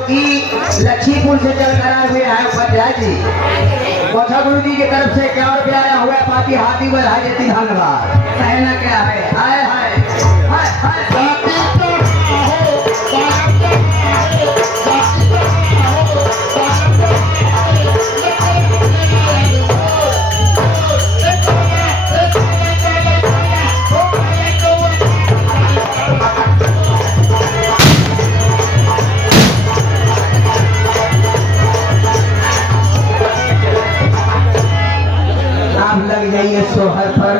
कि लक्ष्मीपुर से चल कर आए हुए हैं उपाध्याय जी। कोठा गुरु जी की तरफ से 51 आया हुआ है। पापी हाथी बधाई देती धन्यवाद। कहना क्या है? हाय हाय हाय हाय लग जाइए सोहर पर।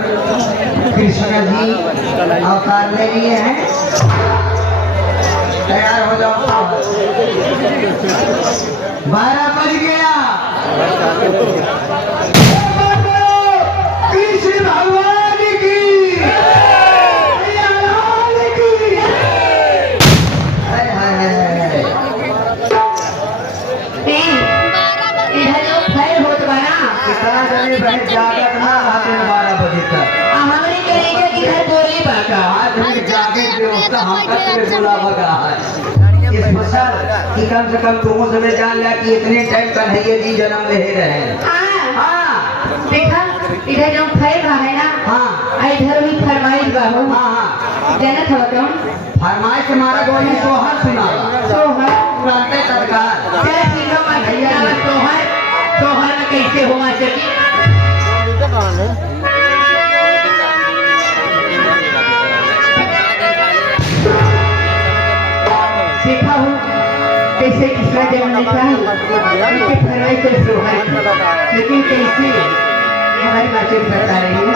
कृष्ण जी अवतार ले लिए हैं, तैयार हो जाओ। 12 बज गया। कृष्ण भगवान की जागत ना आते 12 बजे तक। हमारे करेंगे कि घर बोले बाका आज हम जागे व्यवस्था हम तक बुलावा का है। इस फसल कि कम से कम तुम समय जान लिया कि इतने टाइम कन्हैया जी जन्म ले रहे हैं। हाँ देखा इधर जो फैल रहा है ना। हाँ इधर भी फरमाइश बाबू। हाँ जनक हो तुम फरमाइश तुम्हारा गोली सोहर सुनावा। सोहर सुनाते सरकार। चल ठीक है मैं भैया सोहर सोहर में कैसे होना चाहिए। देखा हूँ कैसे किसका जन्म लिखा है उनके फरमाइश से सोहर, लेकिन कैसे हमारी बातें बता रही है।